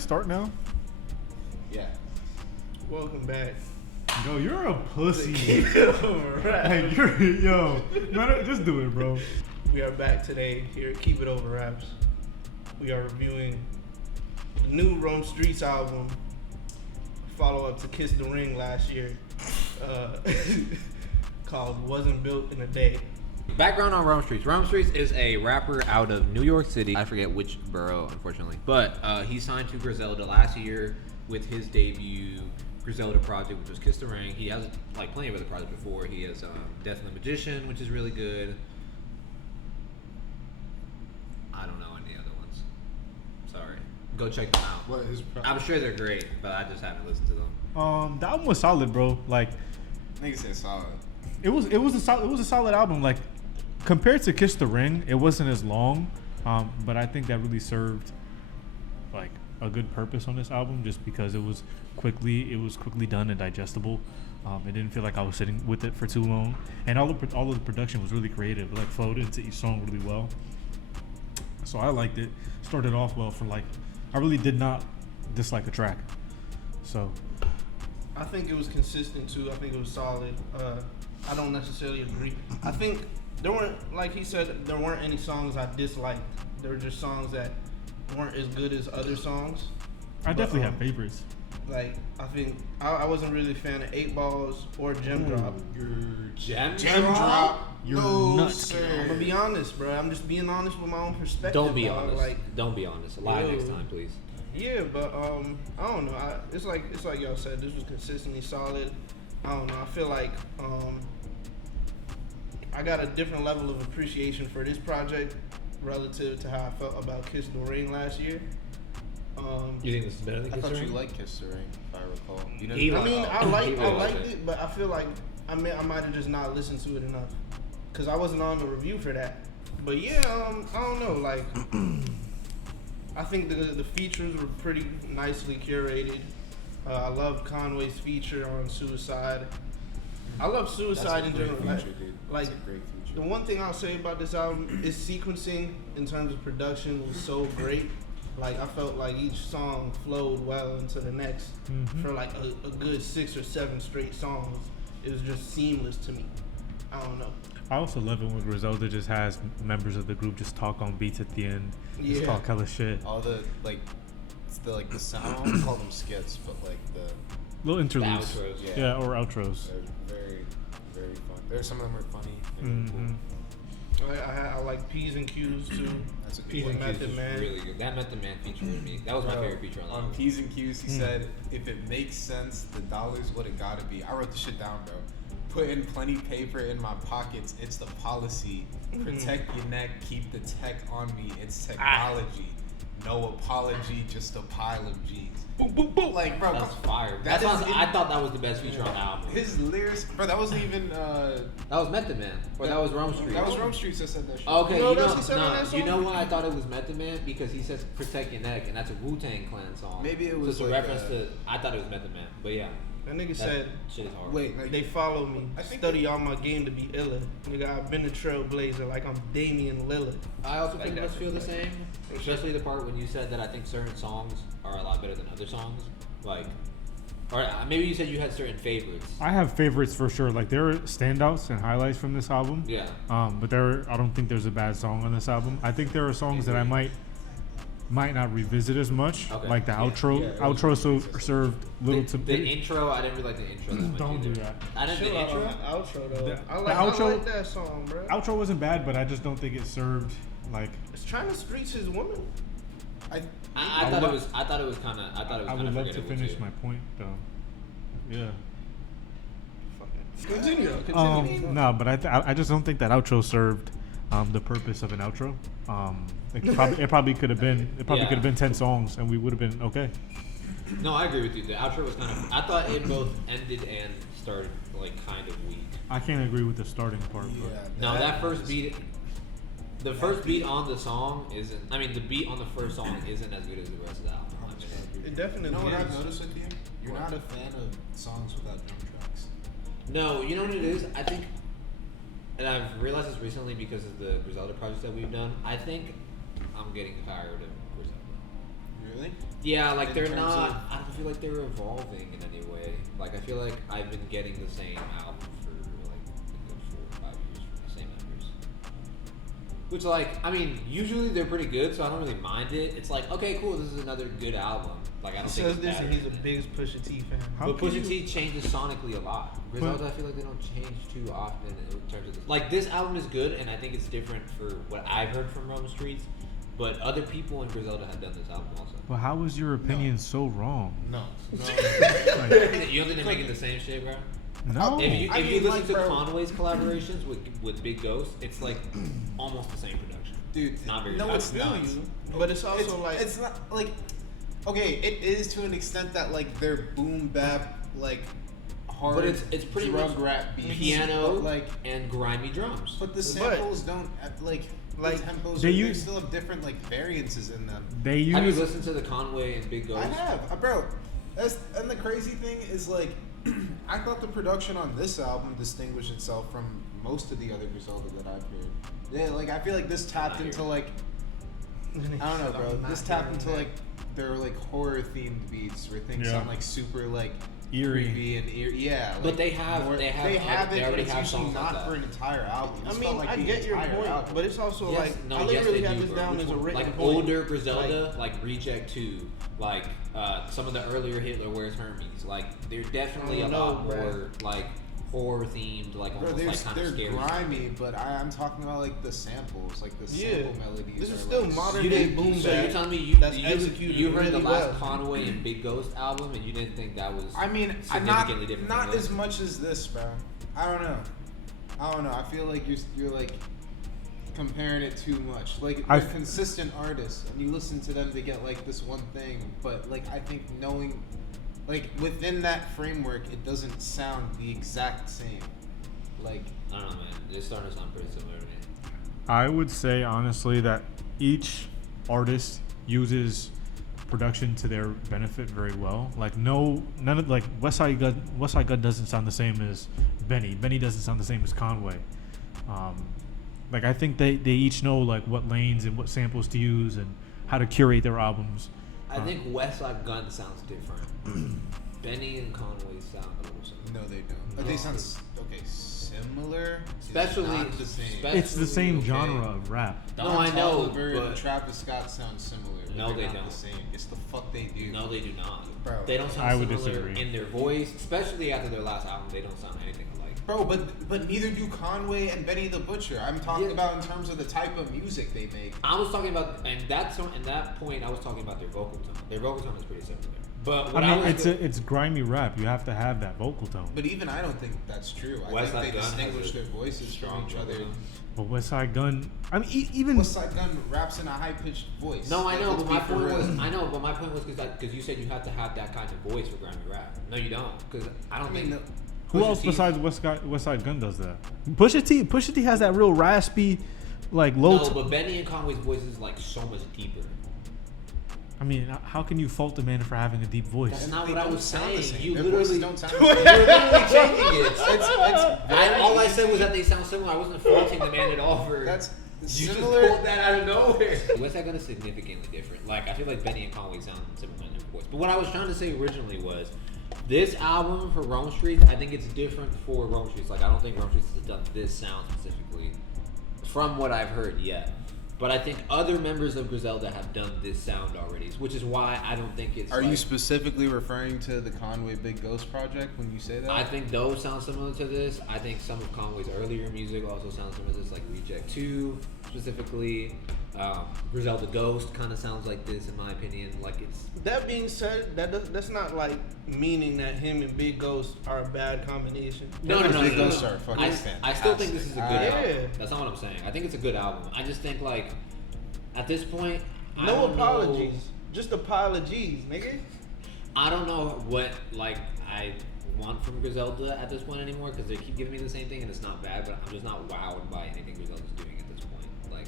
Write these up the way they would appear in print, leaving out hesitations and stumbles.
start now? Yeah. Welcome back. Yo, you're a pussy. Keep it over wraps. Hey, yo, no, just do it, bro. We are back today here at Keep It Over Wraps. We are reviewing the new Streetz album, follow up to Kiss the Ring last year, called Wasn't Built in a Day. Background on Streetz. Streetz is a rapper out of New York City. I forget which borough, unfortunately. But he signed to Griselda last year with his debut Griselda project, which was Kiss the Ring. He has like plenty of other projects before. He has Death and the Magician, which is really good. I don't know any other ones. Sorry. Go check them out. What is? I'm sure they're great, but I just haven't listened to them. The album was solid, bro. Like, Nigga said solid. it was a solid album. Like, compared to Kiss the Ring, it wasn't as long, but I think that really served like a good purpose on this album, just because it was quickly done and digestible. It didn't feel like I was sitting with it for too long, and all of the production was really creative. It like flowed into each song really well. So I liked it. Started off well for like, I really did not dislike a track. So I think it was consistent too. I think it was solid. I don't necessarily agree. I think there weren't, like he said, there weren't any songs I disliked. There were just songs that weren't as good as other songs. I definitely have favorites. Like, I think I wasn't really a fan of 8 Balls or Gem Drop. Gem Drop. You're no, nuts. sir. I'm gonna be honest, bro. I'm just being honest with my own perspective. Don't be dog. honest. Like, Don't be honest. Lie Yo. next time, please. yeah, but I don't know. It's like y'all said. This was consistently solid. I don't know. I feel like I got a different level of appreciation for this project relative to how I felt about Kiss the Ring last year. You think this is better than I Kiss thought the you Ring? liked Kiss the Ring, if I recall. You know, He I mean, I He liked liked it, it. but I feel like I might have just not listened to it enough because I wasn't on the review for that. But yeah, I don't know. Like, I think the features were pretty nicely curated. I love Conway's feature on Suicide. I love Suicide in general. Feature, dude. Like, That's a great feature. the one thing I'll say about this album is sequencing in terms of production was so great. Like, I felt like each song flowed well into the next for like a good 6 or 7 straight songs. It was just seamless to me. I don't know. I also love it when Griselda just has members of the group just talk on beats at the end. Just Yeah. talk hella shit. All the the sound. I don't call them skits, but like the Little interludes. outros. Yeah, or outros. They're very, very fun. There's some of them are funny. Mm-hmm. I like P's and Q's too. That's a good P's one. and Q's Method is Man. really good. That Method Man feature with me. That was my favorite feature on the On album. P's and Q's, he said, if it makes sense, the dollars what it gotta be. I wrote the shit down, bro. Putting plenty paper in my pockets, it's the policy. Protect your neck, keep the tech on me, it's technology. No apology, just a pile of G's. Boom, boom, boom. Like, bro, That's fire. That is I thought that was the best feature on the album. his lyrics, bro, that wasn't even, That was Method Man. Or that was Rome Street. that was Rome Streets that said that shit. Okay, You know you what know, else he said on that you know song? why I thought it was Method Man? Because he says "Protect Your Neck," and that's a Wu-Tang Clan song. Maybe it So was it's a like reference to. I thought it was Method Man, but yeah, That nigga that said shit is hard. Wait, like, they follow me, I think study all my game to be iller. Nigga, I've been a trailblazer like I'm Damian Lillard. I also Like think that it must feel the shit, same, especially the part when you said that I think certain songs are a lot better than other songs. Like, or maybe you said you had certain favorites. I have favorites for sure. Like, there are standouts and highlights from this album. Yeah. But I don't think there's a bad song on this album. I think there are songs that I might not revisit as much. Okay. Like the Yeah. outro. Yeah, it outro was really served little to The intro, I didn't really like the intro that much. Don't either. do that. I didn't Chill the out intro. on the outro though. The- I the like outro- that song, bro. Outro wasn't bad, but I just don't think it served like. It's trying to Streetz his woman. I I thought would- it was. I thought it was kind of. I thought it was I kind would of love to forgettable finish too. my point though. Yeah. Continue. No, but I just don't think that outro served the purpose of an outro. It probably could have been. It probably Yeah. could have been 10 songs, and we would have been okay. No, I agree with you. The outro was kind of. I thought it both ended and started like kind of weak. I can't agree with the starting part. No, that first beat. The first beat on the song isn't. I mean, the beat on the first song isn't as good as the rest of the album. It definitely You know what is. I've noticed with you? You're not a fan of songs without drum tracks. No, you know what it is? I think, and I've realized this recently because of the Griselda projects that we've done. I think I'm getting tired of Griselda. Really? Yeah, like In they're terms not. of- I don't feel like they're evolving in any way. Like I feel like I've been getting the same album for like a good 4 or 5 years from the same members. Which like, I mean, usually they're pretty good, so I don't really mind it. It's like, okay, cool, this is another good album. Like I He don't think says it's this bad and or he's the anything. biggest Pusha T fan. How But can Pusha you- T changes sonically a lot. Griselda, I feel like they don't change too often in terms of this. Like this album is good, and I think it's different for what I've heard from Rome Streetz. But other people in Griselda have done this album also. But how was your opinion so wrong? No. Like, You don't think they're making the same shit, bro? no. If you, I if you mean, listen like, to bro- Conway's collaborations with Big Ghost, it's like almost the same production. Dude, Not very no, good. it's not. But it's also like it's not like okay, it is to an extent that like they're boom bap like hard But it's pretty drug much rap beats, piano but, like and grimy drums. but the samples don't like Like, the tempos they they use- still have different like variances in them. They Have you use listened to the Conway and Big Ghost? I have, bro. And the crazy thing is like I thought the production on this album distinguished itself from most of the other Griselda that I've heard. Yeah, like I feel like this tapped Not into here. like I don't know, bro. This tapped into like their like horror themed beats where things Yeah. sound like super like Eerie. creepy and eerie. Yeah, But like, they have more- it, they already but it's have usually songs like not that. for an entire album. I This mean, felt like I the get your entire point, album. but it's also Yes, like no, I yes, literally they have do, this bro. down Which as a one? written Like point. older Griselda, like Reject 2, like some of the earlier Hitler Wears Hermes. Like they're definitely I a don't lot know, more like horror themed, like Bro, almost like kind they're of scary. grimy, but I'm talking about like the samples, like the sample melodies. This is are, still like, modern You day didn't, boom so you're bap. telling me you that's you, executed you heard really the last well. Conway and Big Ghost album and you didn't think that was I mean, I'm significantly different not from this? as much as this, bro. I don't know. I feel like you're like comparing it too much. Like I they're f- consistent artists, and you listen to them to get like this one thing. But like I think knowing, like within that framework, it doesn't sound the exact same. Like I don't know, man. It's starting to sound pretty similar to me. I would say honestly that each artist uses production to their benefit very well. Like none of like Westside Gun doesn't sound the same as Benny. Benny doesn't sound the same as Conway. Like I think they each know like what lanes and what samples to use and how to curate their albums. I think Westside Gun sounds different. Benny and Conway sound a little similar. no, they don't. They sound okay, similar. It's Especially not the same. It's the same okay. genre of rap. No, Don I know, Toliver and but Travis Scott sound similar. But No, they're they not don't. The same. It's the fuck they do. no, they do not. Bro. They don't I sound would similar disagree. in their voice, especially after their last album. They don't sound anything alike. Bro, but neither do Conway and Benny the Butcher. I'm talking Yeah. about in terms of the type of music they make. I was talking about, and that point, I was talking about their vocal tone. Their vocal tone is pretty similar. But what I mean, was it's grimy rap. You have to have that vocal tone. But even I don't think that's true. I West think Side they Gun has distinguish a their voices strong from each other. vocal tone. But Westside Gun, I mean, even West Side Gun raps in a high pitched voice. No, I Like, know, let's but my be for point real. was because you said you have to have that kind of voice for grimy rap. No, you don't, because I don't I mean, think. who Pusha else T- besides Westside Gun does that? Pusha T has that real raspy, like low. No, but Benny and Conway's voice is like so much deeper. I mean, how can you fault the man for having a deep voice? That's not They what I don't was sound the saying. same. You Their literally, voices don't sound the you're same. literally changing it. It's All I said was that they sound similar. I wasn't faulting the man at all for. That's You similar. just pulled that out of nowhere. West Side Gun is significantly different. Like I feel like Benny and Conway sound similar in their voice. But what I was trying to say originally was this album for Rome Streetz, I think it's different for Rome Streetz. Like I don't think Rome Streetz has done this sound specifically from what I've heard yet. But I think other members of Griselda have done this sound already, which is why I don't think it's. Are like, you specifically referring to the Conway Big Ghost project when you say that? I think those sound similar to this. I think some of Conway's earlier music also sounds similar to this, like Reject 2 specifically. Griselda Ghost kind of sounds like this, in my opinion. Like it's. That being said, that's not like meaning that him and Big Ghost are a bad combination. No. Big Ghost are fucking I still think this is a good fantastic. album. That's not what I'm saying. I think it's a good album. I just think like at this point, I No don't know- apologies, just apologies, nigga. I don't know what like I want from Griselda at this point anymore because they keep giving me the same thing and it's not bad, but I'm just not wowed by anything Griselda's doing at this point. Like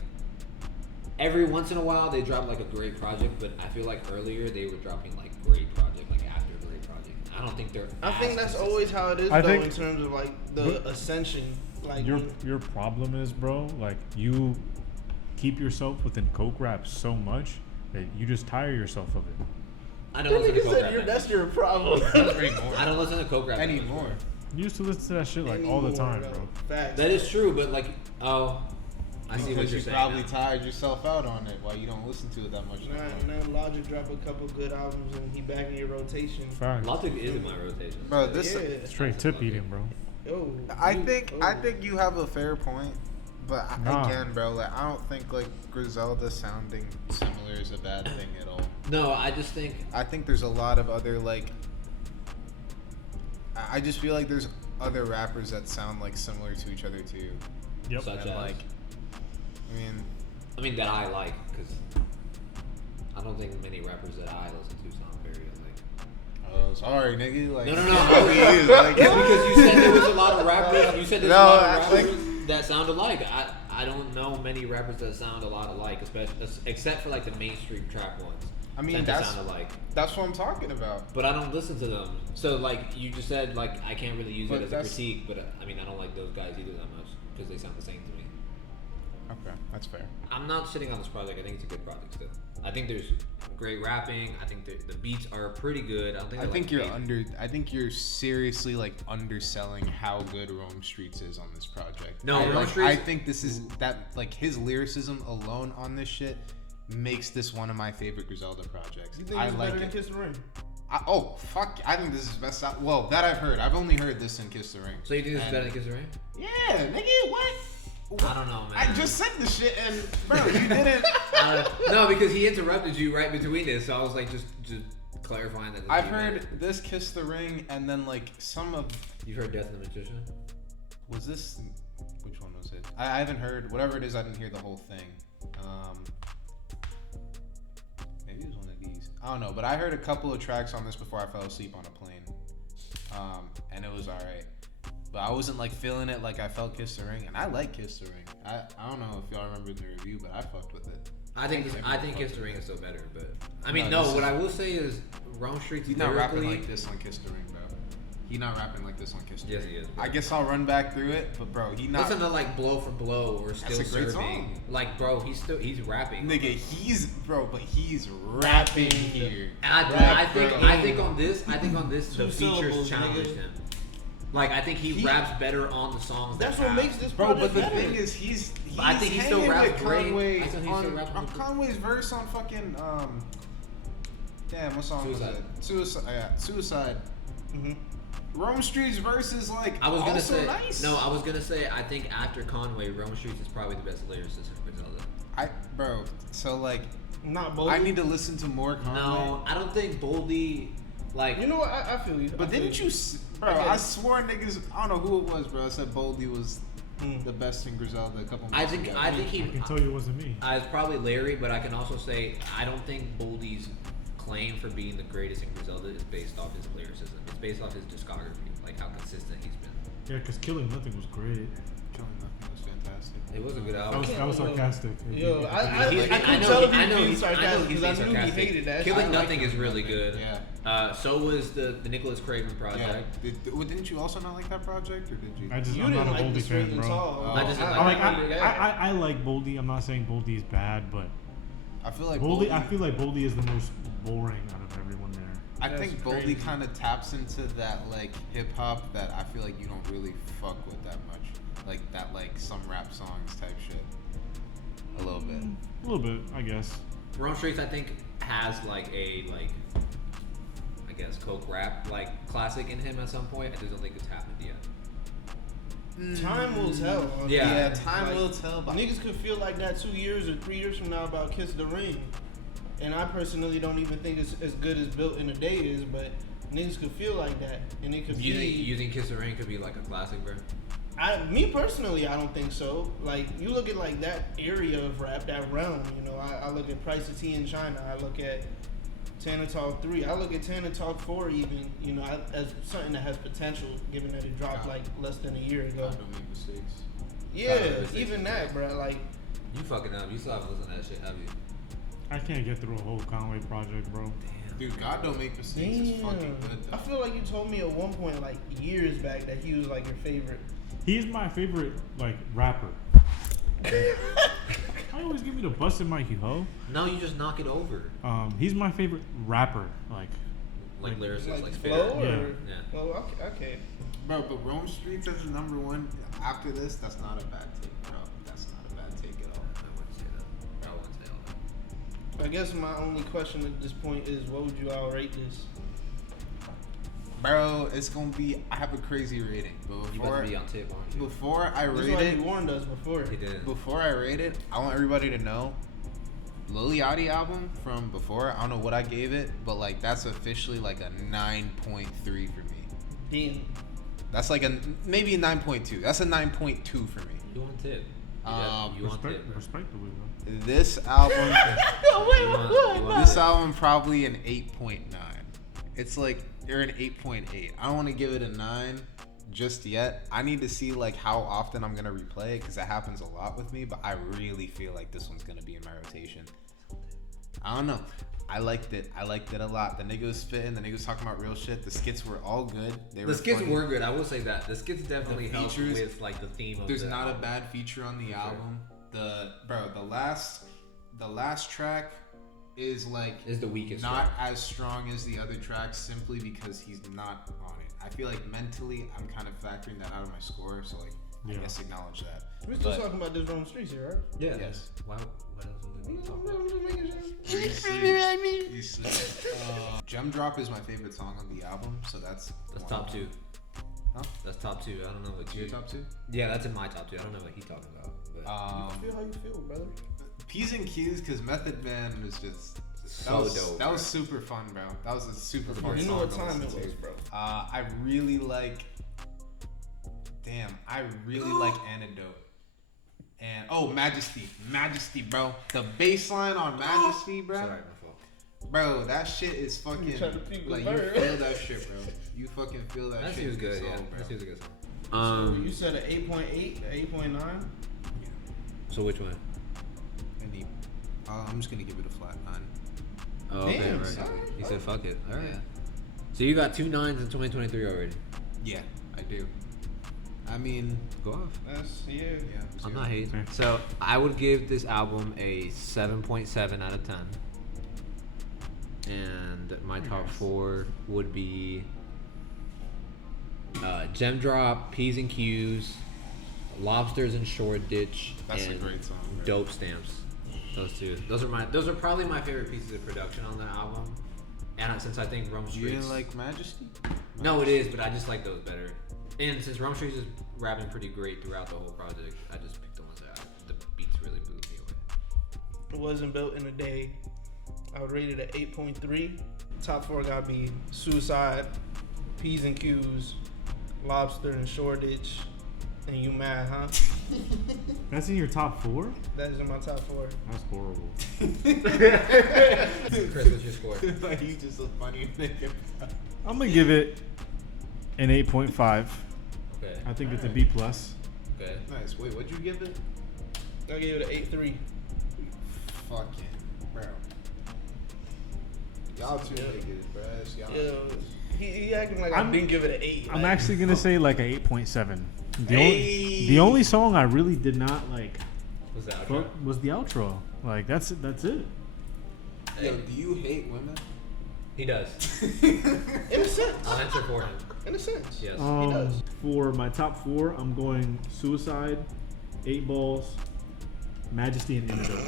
every once in a while they drop like a great project, but I feel like earlier they were dropping like great project, like after great project. I don't think they're. I think as that's consistent. always how it is, I though, think- in terms of like the ascension. Like Your problem is, bro, like you keep yourself within coke rap so much You just tire yourself of it. I don't listen to Coke rap. That's your problem. I don't listen to Coke rap anymore. You used to listen to that shit like all the time, bro. Facts. That is true, but like, I see what Because you're you saying. probably now. tired yourself out on it while you don't listen to it that much anymore. Now Logic drop a couple good albums and he back in your rotation. Facts. Logic is in my rotation. Bro, this Yeah. Straight tip eating, bro. Yo, I think you have a fair point, but Nah. again, bro, like I don't think like Griselda sounding similar is a bad thing at all. No, I just think I think there's a lot of other like. I just feel like there's other rappers that sound like similar to each other too. Yep. such And as, like, I mean that I like because I don't think many rappers that I listen to sound very like. oh, sorry, nigga. Like, No. know who he is. Like, Because you said there was a lot of rappers. You said there's No, a lot I of rappers think- that sound alike. I don't know many rappers that sound a lot alike, especially except for like the mainstream trap ones. I mean, tend to that's- sound alike. that's what I'm talking about. But I don't listen to them. So like you just said, like I can't really use But it as a that's- critique. But I mean, I don't like those guys either that much because they sound the same to me. Okay, that's fair. I'm not shitting on this project. I think it's a good project still. I think there's great rapping. I think the beats are pretty good. I think I think you're seriously like underselling how good Rome Streetz is on this project. No, Rome like, Streetz- I think this is that like his lyricism alone on this shit makes this one of my favorite Griselda projects. you think I it's like better than it. Kiss the Ring? Oh fuck! I think this is best. Well, that I've heard. I've only heard this in Kiss the Ring. So you think this is And- better than Kiss the Ring? Yeah, nigga, what? I don't know, man. I just said the shit and bro, you didn't. No, because he interrupted you right between this, so I was like, just clarifying that. I've heard this Kiss the Ring and then like some of. You've heard Death of the Magician? Was this? Which one was it? I haven't heard. Whatever it is, I didn't hear the whole thing. Maybe it was one of these. I don't know, but I heard a couple of tracks on this before I fell asleep on a plane, and it was alright. But I wasn't like feeling it like I felt Kiss the Ring, and I like Kiss the Ring. I don't know if y'all remember the review, but I fucked with it. I think Kiss the Ring is still better, but I mean, No, no. this What is- I will say is, Rome Street's He's not rapping lyrically- like this on Kiss the Ring, bro. He not rapping like this on Kiss the Yes, Ring. he is, bro. I guess I'll run back through it, but bro, he not. Listen to like Blow for Blow or Still a great Serving. song. Like, bro, he's rapping. Nigga, he's rapping here. I think bro. on this, the Two features syllables, challenged nigga. him. Like, I think he raps better on the songs. That's that what makes this Bro, project but the better. thing is, he's I think he still hanging raps with great. Conway I think he still raps on with- Conway's verse on fucking damn, what song Suicide. was it? Suicide. Yeah, Suicide. Mhm. Rome Street's verse is like I was gonna also say nice. no. I was gonna say I think after Conway, Rome Streetz is probably the best lyricist in Griselda. Bro. So like, Not both. I need to listen to more Conway. No, I don't think Boldy. Like, You know what? I feel you. But I feel didn't you, bro? Okay. I swore niggas. I don't know who it was, bro. I said Boldy was Mm. the best in Griselda a couple months I think ago. I can tell you it wasn't me. It's probably Larry, but I can also say I don't think Boldy's claim for being the greatest in Griselda is based off his lyricism. It's based off his discography, like how consistent he's been. Yeah, because Killing Nothing was great. Killing Nothing was fantastic. It was a good That album. was sarcastic. Yo, I He- couldn't tell if he was being sarcastic because I knew he hated that. Killing shit. Nothing is really good. Yeah. So was the Nicholas Craven Yeah. project. Didn't you also not like that project, or did you? I just You I'm didn't not a like Boldy the Straight fan, and bro. Tall. Oh. I just didn't I like hated that. I like Boldy. I'm not saying Boldy is bad, but I feel like Boldy. I Boldy. feel like Boldy is the most boring out of everyone there. I That's think crazy. Boldy kind of taps into that like hip hop that I feel like you don't really fuck with that much, like that like some rap songs type shit. A little bit. A little bit, I guess. Rome Streetz, I think, has like I guess Coke rap like classic in him at some point. I just don't think it's happened yet. Time will tell. Yeah. Time Like, will tell. But Niggas could feel like that 2 years or 3 years from now about Kiss the Ring. And I personally don't even think it's as good as Built in a Day is, but niggas could feel like that. And it could You think Kiss the Ring could be like a classic, bro? Me personally, I don't think so. Like, you look at like that area of rap, that realm, you know, I look at Price of Tea in China, I look at Tana Talk 3, I look at Tana Talk 4 even, you know, as something that has potential, given that it dropped like less than a year ago. God don't make mistakes. Yeah, Mistakes. even that, bro. Like, You fucking up. You still haven't listened to that shit, have you? I can't get through a whole Conway project, bro. Dude, God don't make mistakes. Is fucking good. I feel like you told me at one point, like years back, that he was like your favorite. He's my favorite like rapper. I always give me the busted Mikey Ho. No, you just knock it over. He's my favorite rapper. Like lyricist, like flow spitter. or Yeah. well, okay. Bro, but Rome Streetz as number one after this, that's not a bad take, bro. That's not a bad take at all. I wouldn't say that. I wouldn't say all that. I guess my only question at this point is, what would you all rate this? Bro, it's gonna be. I have a crazy rating, but You better be on tip, aren't you? before I That's rate why it, he warned us before. He did. before I rate it, I want everybody to know, Lil Yachty album from before. I don't know what I gave it, but like that's officially like a 9.3 for me. Damn. That's like a maybe a 9.2. That's a 9.2 for me. You on tip. You on tip. Respectably, bro. This album, You this album probably an 8.9. It's like you're an 8.8. I don't want to give it a 9 just yet. I need to see like how often I'm gonna replay it because that happens a lot with me. But I really feel like this one's gonna be in my rotation. I don't know. I liked it. I liked it a lot. The nigga was spitting. The nigga was talking about real shit. The skits were all good. The skits funny. were good. I will say that the skits definitely The helped features, with like the theme of. There's the not album. a bad feature on the album. The last track is like Is the weakest. not track. as strong as the other tracks simply because he's not on it. I feel like mentally I'm kind of factoring that out of my score, so like I guess acknowledge that. We're still But- talking about this on the streets here, right? Yeah. Yes. Why? What else would we talk about? I'm just making sure. You see. Gem Drop is my favorite song on the album, so that's That's one. top 2. Huh? That's top 2. I don't know what Your you. top 2? Yeah, that's in my top 2. I don't know what he's talking about. But Feel how you feel, brother. P's and Q's because Method Man was just So dope, That bro. was super fun, bro. That was a super fun You song. know what to time it listen to. was, bro. I really like. Damn, I really like Antidote. And Majesty, bro. The bass line on Majesty, bro. sorry, my fault. Bro, that shit is fucking trying to peek like the you bird. feel that shit, bro. You fucking feel that That shit. seems in your good. soul, Yeah, bro. that seems a good song. So you said an 8.8, 8.9? So which one? And I'm just gonna give it a flat 9. Oh, okay, Damn, right. son. You said fuck it. All right. Yeah. So you got 2 9s in 2023 already. Yeah, I do. I mean, Go off. That's, yeah. I'm not hating. So I would give this album a 7.7 out of 10. And my top 4 would be Gem Drop, P's and Q's, Lobsters and Short Ditch, That's a and great song, bro. Dope Stamps. Those 2. Those are probably my favorite pieces of production on the album. And since I think Rome you didn't Streetz. like Majesty? No, it is, but I just like those better. And since Rome Streetz is rapping pretty great throughout the whole project, I just picked the ones that the beats really moved me away. It wasn't built in a day. I would rate it at 8.3. Top 4 gotta be Suicide, P's and Q's, Lobster and Shoreditch, and You Mad, huh? That's in your top 4? That is in my top 4. That's horrible. Chris, what's your score? Like you just a funny nigga. I'm gonna give it an 8.5. Okay. I think it's a B plus. Okay. Nice. Wait, what'd you give it? I gave it an 8.3. Fucking bro. Y'all two Yeah. niggas, bro. Y'all. Yeah, he acting like I I'm- didn't give it an 8. I'm like, actually gonna say like a 8.7. Hey. The only song I really did not like What's that? fuck was the outro. Like that's it. Yo, do you hate women? He does. In a sense. I'll answer for him. In a sense. Yes. He does. For my top 4, I'm going Suicide, 8 Balls, Majesty, and Antidote.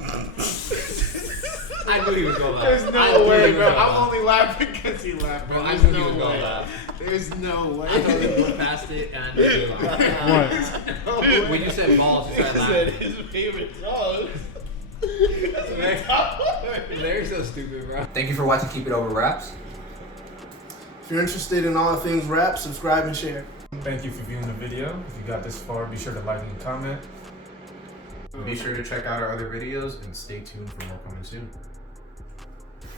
I knew he was going to laugh. There's I no knew way, he was bro. gonna I'm laugh. only laughing because he laughed, bro. Bro, I There's knew he was no going way. to laugh. There's no way. I thought he was going past it, and I knew he was going to laugh. What? No way. When you said balls, you He started said laughing. his favorite song. That's my top 1. Larry's so stupid, bro. Thank you for watching Keep It Over Raps. If you're interested in all things rap, subscribe and share. Thank you for viewing the video. If you got this far, be sure to like and comment. Be sure to check out our other videos and stay tuned for more coming soon.